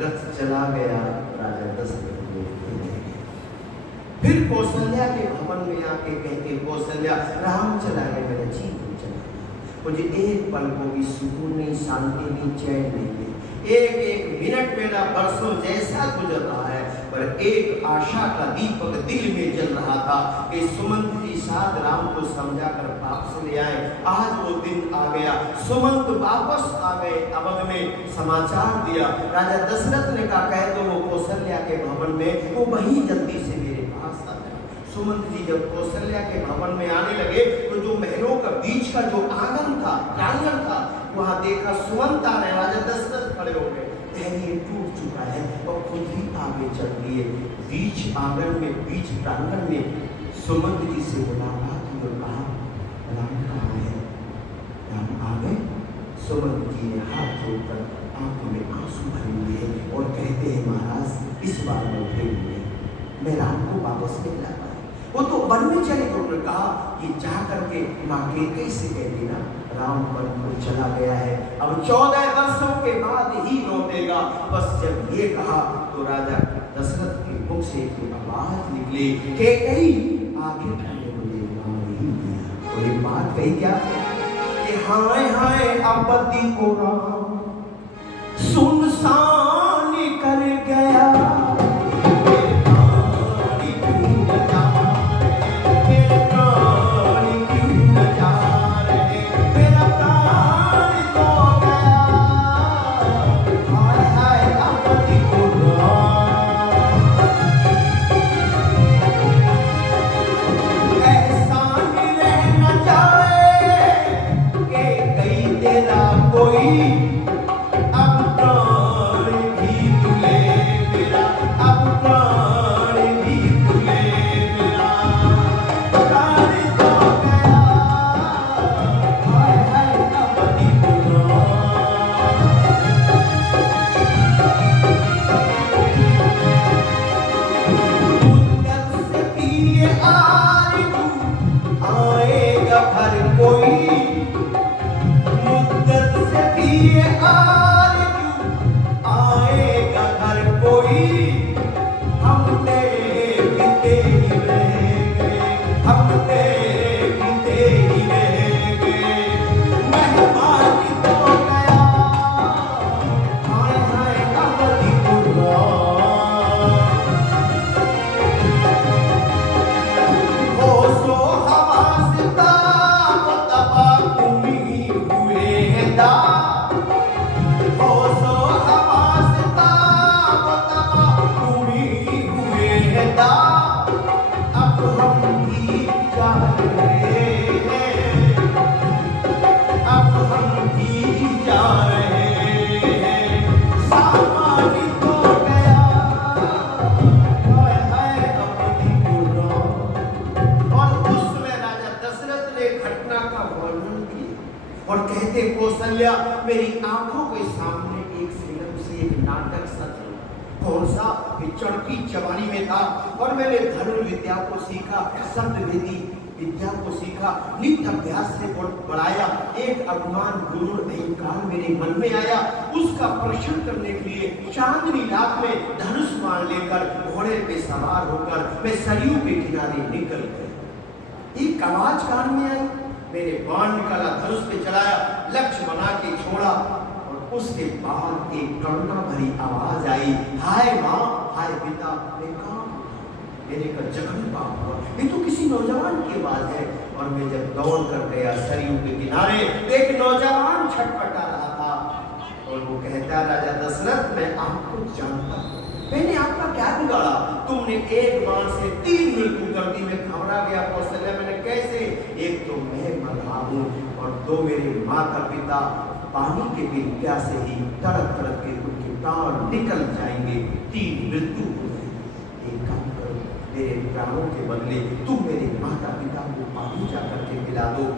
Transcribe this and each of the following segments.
रथ चला गया, राजा दशरथ ने फिर कौशल्या के भवन में आके कहते, कौशल्या राम चला गया, मेरा जीवन चला गया, मुझे एक पल को भी सुकून नहीं, शांति नहीं, चैन नहीं, एक एक मिनट मेरा बरसों जैसा गुजर रहा है, पर एक आशा का दीपक दिल में जल रहा था कि सुमंत जी साथ राम को समझा कर वापस ले आए। आज वो दिन आ गया, सुमंत वापस आ गए। अवध में समाचार दिया, राजा दशरथ ने कहा कह दो वो कौशल्या के भवन में वो वहीं जल्दी से मेरे पास आ जाए। सुमंत जी जब कौशल्या के भवन में आने लगे तो जो महलों का बीच का जो आंगन था, प्रांगण था, वहां देखा सुमंत आ रहे, राजा दशरथ खड़े हो गए। धैर्य टूट चुका है और खुद ही आगे चल दिए। बीच आंगन में, बीच प्रांगण में सुमंत जी से मुलाकात हुई और कहा राम कहाँ है? राम आ गए? सुमंत जी ने हाथ जोड़कर आंखों में आंसू भरे हुए हैं और कहते हैं महाराज इस बार मैं फेल हुए, मैं राम को वापस नहीं ला पाया। वो तो वन में चले तो उन्होंने कहा कि जा करके माँ कैकेयी से कह देना राम वन को चला गया है, अब 14 वर्षों के बाद ही लौटेगा। बस जब ये कहा तो राजा दशरथ के मुख से एक आवाज निकली, कैकेयी आखिर तुमने मुझे मार ही दिया। तो एक बात कही क्या कि हाय हाय आपत्ति को राम सुनसान कर गया, कौशल्या मेरी आंखों के सामने एक फिल्म से एक नाटक सच कौन सा चढ़ती जवानी में था और मैंने धनुर् विद्या को सीखा, शब्द भेदी विद्या को सीखा, नित्य अभ्यास से बढ़ाया। एक अभिमान गुरु अहंकार मेरे मन में आया, उसका परीक्षण करने के लिए चांदनी रात में धनुष बाण लेकर घोड़े पे सवार होकर मैं सरयू के किनारे निकल गया। एक आवाज कान में आई, मैंने बाण निकाला, धनुष पे चलाया, लक्ष्य बना के छोड़ा और उसके बाद एक करुणा भरी आवाज आई, हाय माँ हाय पिता। मैं कहा मेरे का जख्म पाप हुआ, ये तो किसी नौजवान की आवाज है। और मैं जब दौड़ कर गया सरयू के किनारे, एक नौजवान छटपटा रहा था और वो कहता राजा दशरथ मैं आपको जानता हूँ, मैंने आपका क्या बिगाड़ा? तुमने एक बाण से 3 मृत्यु कर दी। मैं घबरा गया कौशल्या, मैंने कैसे? एक तो मैं मर रहा हूँ और 2 मेरे माता पिता पानी के बिन प्यासे ही तड़प तड़प के उनके प्राण निकल जाएंगे, 3 मृत्यु हो जाएंगे। एक काम करो, मेरे प्राणों के बदले तुम मेरे माता पिता को पानी जाकर के पिला दो।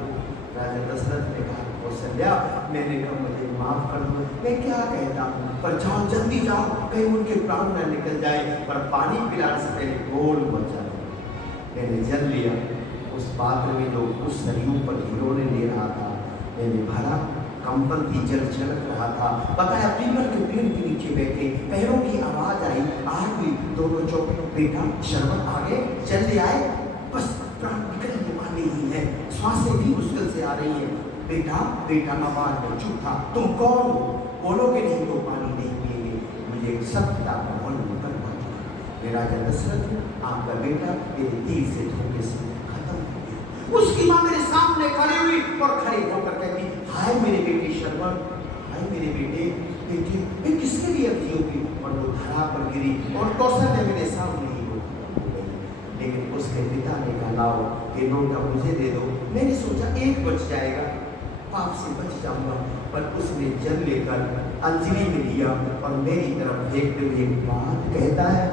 राजा दशरथ ने कहा कौशल्या मैंने कहा मुझे माफ कर दो, मैं क्या कहता हूँ, पर जाओ जल्दी जाओ, कहीं उनके प्राण न निकल जाए। पर पानी पिलाने से पहले गोल मचा मैंने जल लिया, उस पात्र में जो उस सरयू पर हिलोने ले रहा था मैंने भरा कंपन थी, जल छलक रहा था। बताया पीपल के पेड़ के नीचे बैठे, पैरों की आवाज आई, आ गई दोनों चौके, बेटा शरबत आगे चल ले आए, बस प्राण निकलने वाले ही है, श्वासें भी मुश्किल से आ रही है। बेटा बेटा आवाज में चुप था, तुम कौन हो? बोलोगे नहीं तो पानी नहीं पिएंगे। मुझे एक सत्य का मालूम करना, मैं राजा दशरथ, आपका बेटा मेरे तीर से धोखे से खत्म हो गया। उसकी मां मेरे सामने खड़ी हुई और खड़ी होकर कहती, हाय मेरे बेटे शर्मा, हाय मेरे बेटे, बेटे मैं किसके लिए अभी होगी? और वो धरा पर गिरी और कौशल्या मेरे सामने ही हो गई। लेकिन उसके पिता ने कहा, लाओ ये नोटा मुझे दे दो। मैंने सोचा एक बच जाएगा, पाप से बच जाऊंगा, पर उसने जल लेकर अंजलि में लिया और मेरी तरफ देखते हुए एक बात कहता है,